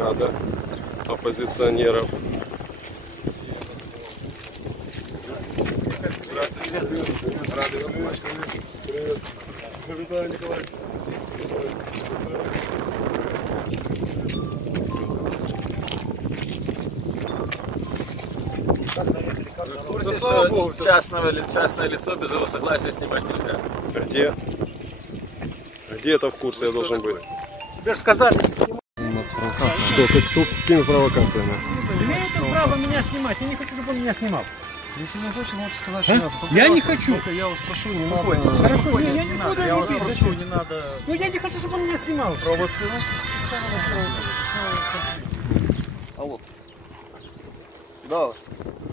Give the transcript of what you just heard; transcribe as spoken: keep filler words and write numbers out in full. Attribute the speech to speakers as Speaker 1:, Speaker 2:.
Speaker 1: парада оппозиционеров.
Speaker 2: Рады вас бачити. Привет. Виталий Николаевич.
Speaker 3: В курсе, что частного, частное лицо без его согласия снимать нельзя?
Speaker 1: Где? Где это в курсе я должен быть?
Speaker 2: Тебе же сказали.
Speaker 1: У нас провокация. Что, как, кто, какими провокациями?
Speaker 2: Имеет право меня снимать. Я не хочу, чтобы он меня снимал.
Speaker 4: Если не хочешь, можешь сказать,
Speaker 2: А?
Speaker 4: что надо.
Speaker 2: Я
Speaker 4: вас,
Speaker 2: не хочу.
Speaker 4: Только я вас прошу, не
Speaker 3: Спокойно,
Speaker 4: надо.
Speaker 2: Хорошо,
Speaker 4: Спокойно,
Speaker 2: я- я
Speaker 4: не
Speaker 2: не
Speaker 4: надо.
Speaker 2: буду
Speaker 4: Я вас
Speaker 2: бить,
Speaker 4: прошу,
Speaker 2: зачем?
Speaker 4: не надо
Speaker 2: Ну я не хочу, чтобы он меня снимал.
Speaker 4: провоцировать. Сам вас провоцировать. Алло. Да.